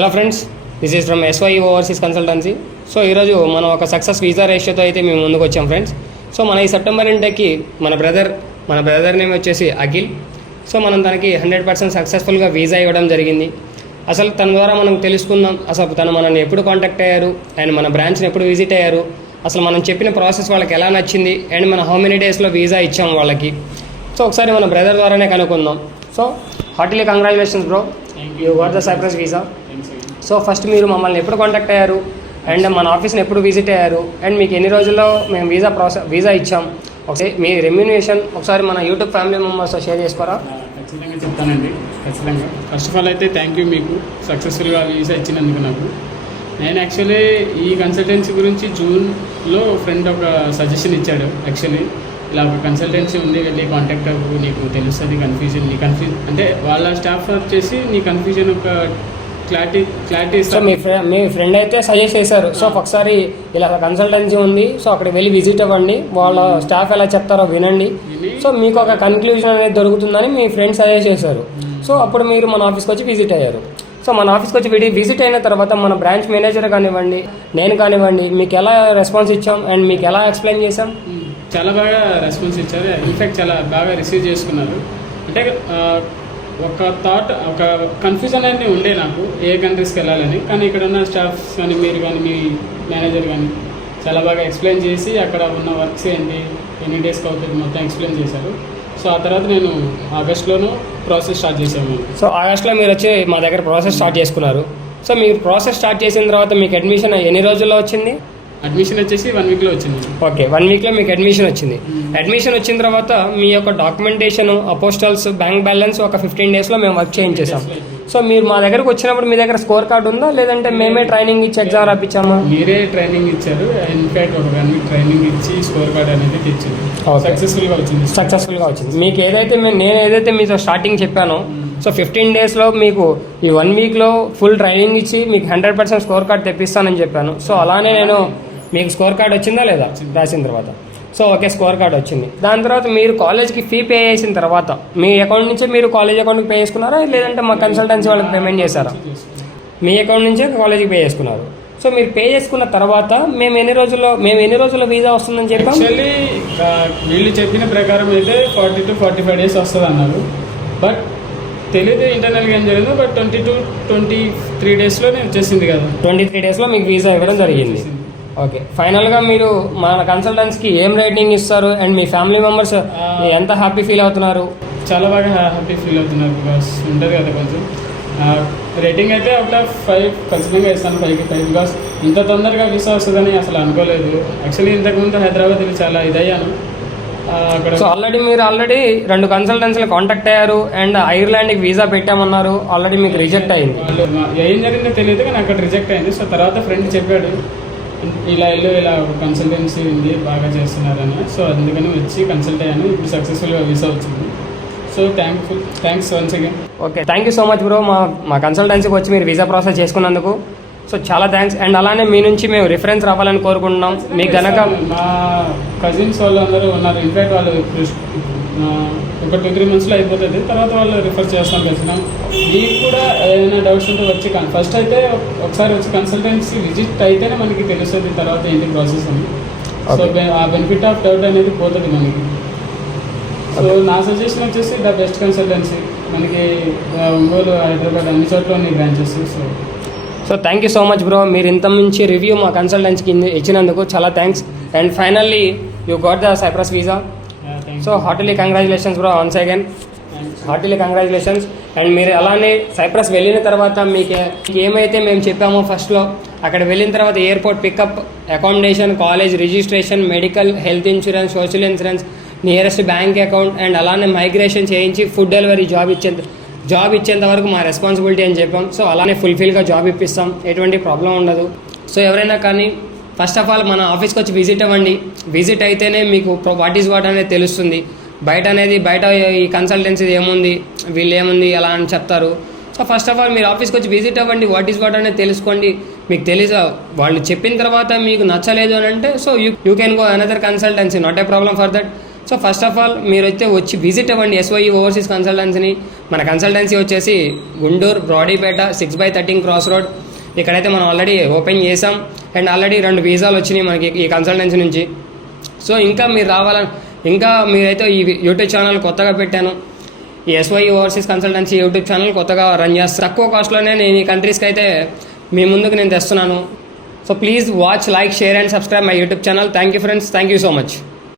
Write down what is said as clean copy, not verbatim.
Hello friends, this is from SY overseas consultancy. So ఈరోజు మనం ఒక సక్సెస్ వీసా రేషియోతో అయితే మేము ముందుకు వచ్చాం ఫ్రెండ్స్. సో మన ఈ సెప్టెంబర్ ఇంటేకి మన బ్రదర్ నేమ్ వచ్చేసి అఖిల్. సో మనం తనకి 100% సక్సెస్ఫుల్గా వీసా ఇవ్వడం జరిగింది. అసలు తన ద్వారా మనం తెలుసుకుందాం, అసలు తను మనల్ని ఎప్పుడు కాంటాక్ట్ అయ్యారు అండ్ మన బ్రాంచ్ని ఎప్పుడు విజిట్ అయ్యారు, అసలు మనం చెప్పిన ప్రాసెస్ వాళ్ళకి ఎలా నచ్చింది అండ్ మన హౌ మెనీ డేస్లో వీసా ఇచ్చాం వాళ్ళకి. సో ఒకసారి మన బ్రదర్ ద్వారానే కనుక్కుందాం. So heartly congratulations bro, you got the Cyprus visa. So first మీరు మమ్మల్ని ఎప్పుడు కాంటాక్ట్ అయ్యారు అండ్ మన ఆఫీస్ని ఎప్పుడు విజిట్ అయ్యారు అండ్ మీకు ఎన్ని రోజుల్లో మేము వీసా ఇచ్చాం, ఒకసారి మీ రెమ్యూనేషన్ ఒకసారి మన యూట్యూబ్ ఫ్యామిలీ మెంబర్స్తో షేర్ చేసుకోరా? ఖచ్చితంగా చెప్తానండి. ఖచ్చితంగా ఫస్ట్ ఆఫ్ ఆల్ అయితే థ్యాంక్ యూ మీకు సక్సెస్ఫుల్గా వీసా ఇచ్చినందుకు. నేను యాక్చువల్లీ ఈ కన్సల్టెన్సీ గురించి జూన్లో ఫ్రెండ్ ఒక సజెషన్ ఇచ్చాడు. యాక్చువల్లీ ఇలా ఒక కన్సల్టెన్సీ ఉంది, వెళ్ళి కాంటాక్ట్ అవ్వు, నీకు తెలుస్తుంది కన్ఫ్యూజన్ అంటే వాళ్ళ స్టాఫ్ వచ్చేసి నీ కన్ఫ్యూజన్ ఒక క్లారిటీ ఇస్తారు. మీ ఫ్రెండ్ అయితే సజెస్ట్ చేశారు. సో ఒకసారి ఇలా కన్సల్టెన్సీ ఉంది, సో అక్కడికి వెళ్ళి విజిట్ అవ్వండి, వాళ్ళ స్టాఫ్ ఎలా చెప్తారో వినండి, సో మీకు ఒక కన్క్లూజన్ అనేది దొరుకుతుందని మీ ఫ్రెండ్ సజెస్ట్ చేశారు. సో అప్పుడు మీరు మన ఆఫీస్కి వచ్చి విజిట్ అయ్యారు. సో మన ఆఫీస్కి వచ్చి విజిట్ అయిన తర్వాత మన బ్రాంచ్ మేనేజర్ కానివ్వండి, నేను కానివ్వండి, మీకు ఎలా రెస్పాన్స్ ఇచ్చాం అండ్ మీకు ఎలా ఎక్స్ప్లెయిన్ చేసాం? చాలా బాగా రెస్పాన్స్ ఇచ్చారు. ఇన్ఫ్యాక్ట్ చాలా బాగా రిసీవ్ చేసుకున్నారు. అంటే ఒక కన్ఫ్యూజన్ అనేది ఉండే నాకు ఏ కంట్రీస్కి వెళ్ళాలని, కానీ ఇక్కడ ఉన్న స్టాఫ్స్ కానీ మీరు కానీ మీ మేనేజర్ కానీ చాలా బాగా ఎక్స్ప్లెయిన్ చేసి అక్కడ ఉన్న వర్క్స్ ఏంటి, ఎన్ని డేస్కి అవుతుంది మొత్తం ఎక్స్ప్లెయిన్ చేశారు. సో ఆ తర్వాత నేను ఆగస్ట్లోనూ ప్రాసెస్ స్టార్ట్ చేశాను. సో ఆగస్ట్లో మీరు వచ్చి మా దగ్గర ప్రాసెస్ స్టార్ట్ చేసుకున్నారు. సో మీరు ప్రాసెస్ స్టార్ట్ చేసిన తర్వాత మీకు అడ్మిషన్ ఎన్ని రోజుల్లో వచ్చింది? అడ్మిషన్ వచ్చేసి 1 వీక్లో వచ్చింది. ఓకే, 1 వీక్లో మీకు అడ్మిషన్ వచ్చింది. అడ్మిషన్ వచ్చిన తర్వాత మీ యొక్క డాక్యుమెంటేషన్, అపోస్టల్స్, బ్యాంక్ బ్యాలెన్స్ ఒక 15 డేస్లో మేము వర్క్ చేయించేసాం. సో మీరు మా దగ్గరకు వచ్చినప్పుడు మీ దగ్గర స్కోర్ కార్డు ఉందా, లేదంటే మేమే ట్రైనింగ్ ఇచ్చి ఎగ్జామ్ రాపించామా? మీరే ట్రైనింగ్ ఇచ్చారు. ఇన్ఫాక్ట్ ఒక 1 వీక్ ట్రైనింగ్ ఇచ్చి స్కోర్ కార్డ్ అనేది తెచ్చింది. సక్సెస్ఫుల్గా వచ్చింది. మీకు నేను ఏదైతే మీతో స్టార్టింగ్ చెప్పానో, సో 15 డేస్లో మీకు ఈ 1 వీక్లో ఫుల్ ట్రైనింగ్ ఇచ్చి మీకు 100% స్కోర్ కార్డ్ తెప్పిస్తానని చెప్పాను. సో అలానే నేను మీకు స్కోర్ కార్డ్ వచ్చిందా లేదా రాసిన తర్వాత? సో ఓకే, స్కోర్ కార్డ్ వచ్చింది. దాని తర్వాత మీరు కాలేజ్కి ఫీ పే చేసిన తర్వాత మీ అకౌంట్ నుంచే మీరు కాలేజ్ అకౌంట్కి పే చేసుకున్నారా, లేదంటే మా కన్సల్టెన్సీ వాళ్ళకి పేమెంట్ చేశారా? మీ అకౌంట్ నుంచే కాలేజ్కి పే చేసుకున్నారు. సో మీరు పే చేసుకున్న తర్వాత మేము ఎన్ని రోజుల్లో వీసా వస్తుందని చెప్పాం? యాక్చువల్లీ వీళ్ళు చెప్పిన ప్రకారం అయితే 40 to 45 డేస్ వస్తుంది అన్నారు. బట్ తెలియదు ఇంటర్నల్గా ఏం జరిగిందో. బట్ 20 to 23 డేస్లో వచ్చేసింది కదా. 23 డేస్లో మీకు వీసా ఇవ్వడం జరిగింది. ఓకే, ఫైనల్గా మీరు మన కన్సల్టెన్సీకి ఏం రేటింగ్ ఇస్తారు అండ్ మీ ఫ్యామిలీ మెంబర్స్ ఎంత హ్యాపీ ఫీల్ అవుతున్నారు? చాలా బాగా హ్యాపీ ఫీల్ అవుతున్నారు. బికాస్ ఉంటుంది కదా కొంచెం రేటింగ్ అయితే అవుట్ ఆఫ్ 5 ఖచ్చితంగా ఇస్తాను. 5కి 5. బికాస్ ఇంత తొందరగా వీసా వస్తుందని అసలు అనుకోలేదు. యాక్చువల్లీ ఇంతకుముందు హైదరాబాద్కి చాలా ఇదయ్యాను అక్కడ. సో మీరు ఆల్రెడీ 2 కన్సల్టెన్సీలు కాంటాక్ట్ అయ్యారు అండ్ ఐర్లాండ్కి వీసా పెట్టామన్నారు. ఆల్రెడీ మీకు రిజెక్ట్ అయింది. ఏం జరిగిందో తెలియదు, కానీ అక్కడ రిజెక్ట్ అయింది. సో తర్వాత ఫ్రెండ్ చెప్పాడు ఇలా ఒక కన్సల్టెన్సీ ఉంది, బాగా చేస్తున్నారని. సో అందుకని వచ్చి కన్సల్ట్ అయ్యాను. ఇప్పుడు సక్సెస్ఫుల్గా వీసా వచ్చింది. So thanks once again. Okay, thank you so much bro, మా కన్సల్టెన్సీకి వచ్చి మీరు వీసా ప్రాసెస్ చేసుకున్నందుకు. సో చాలా థ్యాంక్స్. అండ్ అలానే మీ నుంచి మేము రిఫరెన్స్ రావాలని కోరుకుంటున్నాం. మీకు కనుక మా కజిన్స్ వాళ్ళు అందరూ ఉన్నారు. ఇన్ఫాక్ట్ వాళ్ళు ఒక 2-3 మంత్స్లో అయిపోతుంది. తర్వాత వాళ్ళు రిఫర్ చేస్తాం ఖచ్చితంగా. మీకు కూడా ఏదైనా డౌట్స్ ఉంటే వచ్చి ఫస్ట్ అయితే ఒకసారి వచ్చి కన్సల్టెన్సీ విజిట్ అయితేనే మనకి తెలుస్తుంది తర్వాత ఏంటి ప్రాసెస్ అని. సో ఆ బెనిఫిట్ ఆఫ్ డౌట్ అనేది పోతుంది మనకి. సో నా సజెషన్ వచ్చేసి ద బెస్ట్ కన్సల్టెన్సీ మనకి ఒంగోలు, హైదరాబాద్ అన్ని చోట్ల ఉన్నాయి branches. So thank you so much bro, మీరు ఇంత మంచి రివ్యూ మా కన్సల్టెన్సీకి ఇచ్చినందుకు చాలా thanks. And finally you got the Cyprus visa. So heartly congratulations bro, once again heartly congratulations. And మీరు అలానే సైప్రస్ వెళ్ళిన తర్వాత మీకు ఏమైతే మేము చెప్పామో ఫస్ట్లో, అక్కడ వెళ్ళిన తర్వాత airport pickup, accommodation, college registration, medical, health insurance, social insurance, nearest bank account and అలానే మైగ్రేషన్ చేయించి ఫుడ్ డెలివరీ జాబ్ ఇచ్చేంత వరకు మా రెస్పాన్సిబిలిటీ అని చెప్పాం. సో అలానే ఫుల్ఫిల్గా జాబ్ ఇప్పిస్తాం, ఎటువంటి ప్రాబ్లం ఉండదు. సో ఎవరైనా కానీ ఫస్ట్ ఆఫ్ ఆల్ మన ఆఫీస్కి వచ్చి విజిట్ అవ్వండి. విజిట్ అయితేనే మీకు వాట్ ఈజ్ వాట్ అనేది తెలుస్తుంది. బయట ఈ కన్సల్టెన్సీ ఏముంది, వీళ్ళు ఏముంది అలా అని చెప్తారు. సో ఫస్ట్ ఆఫ్ ఆల్ మీరు ఆఫీస్కి వచ్చి విజిట్ అవ్వండి, వాట్ ఈజ్ వాట్ అనేది తెలుసుకోండి. మీకు వాళ్ళు చెప్పిన తర్వాత మీకు నచ్చలేదు అని అంటే so you can go another consultancy, not a problem for that. So first of all మీరు అయితే వచ్చి విజిట్ అవ్వండి SYE ఓవర్సీస్ కన్సల్టెన్సీని. మన కన్సల్టెన్సీ వచ్చేసి గుంటూరు బ్రాడీపేట 6/13 క్రాస్ రోడ్. ఇక్కడైతే మనం ఆల్రెడీ ఓపెన్ చేసాం అండ్ ఆల్రెడీ 2 వీసాలు వచ్చినాయి మనకి ఈ కన్సల్టెన్సీ నుంచి. సో ఇంకా మీరు ఇంకా మీరైతే ఈ యూట్యూబ్ ఛానల్ కొత్తగా పెట్టాను, ఈ SYE overseas consultancy YouTube channel కొత్తగా రన్ చేస్తాను. తక్కువ కాస్ట్లోనే నేను ఈ కంట్రీస్కి అయితే మీ ముందుకు నేను తెస్తున్నాను. So please watch, like, share and subscribe my YouTube channel. Thank you friends, thank you so much.